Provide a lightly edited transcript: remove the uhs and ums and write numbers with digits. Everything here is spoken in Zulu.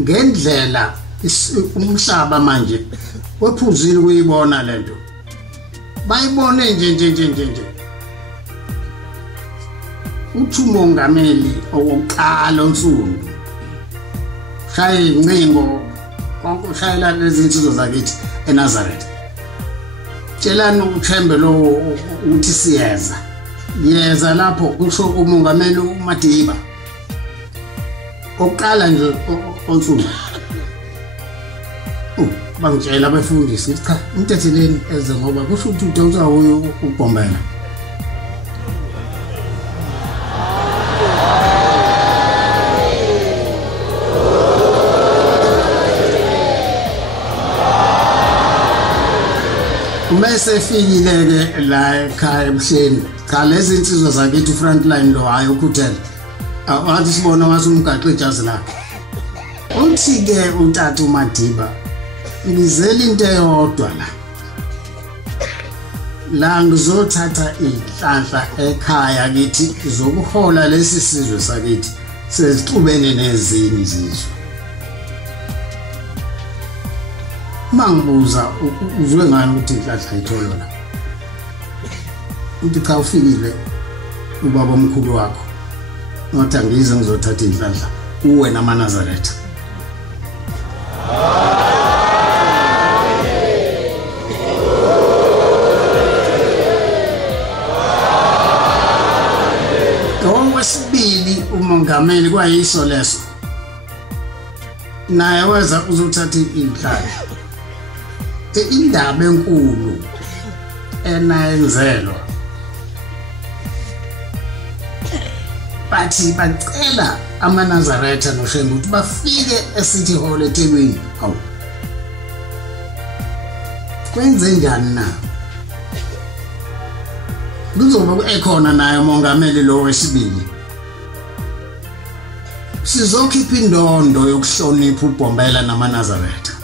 ngendlela umhlaba manje wephuzile ukuyibona lento bayibone nje uthi umongameli owokuqala onsundu shaya incingo konke ushayela lezi insizwa zakithi eNazareth tshelani uThembe lo uthi siyeza lapho kusho umongameli uMadiba oqala nje onsundu bangitshela abafundisi cha umthetheleni eze ngoba kusho ukuthi udonsa hoyo ubhombela Umese fikile ke la ekhaya ebuhleni cha lezi insizwa zakithi frontline lo hayi ukhuthela awathi sibona ngathi umgaqo ijazi lakhe uthi ke untata uMadiba ngizela into eyodwa la ngizothatha inhlanhla ekhaya kithi zokuhola lesi sizwe sakithi sesixubene nezinye izizwe mangibuza uzwe ngani ukuthi inhlanhla ayithola la uthi cha ufikile ubaba omkhulu wakho ngathi angize ngizothatha inhlanhla uwe namaNazaretha Okwesibili umongameli kwayiso leso naye weza uzothatha inhlanhla indaba enkulu enayenzelwa bathi bacela amaNazaretha noShembe ukuthi bafike eCity Hall eThekwini hawu kwenze njani na kuzoba ekhona naye umongameli lo wesibili sizokhipha indondo yokuhlonipha uBhombela namaNazaretha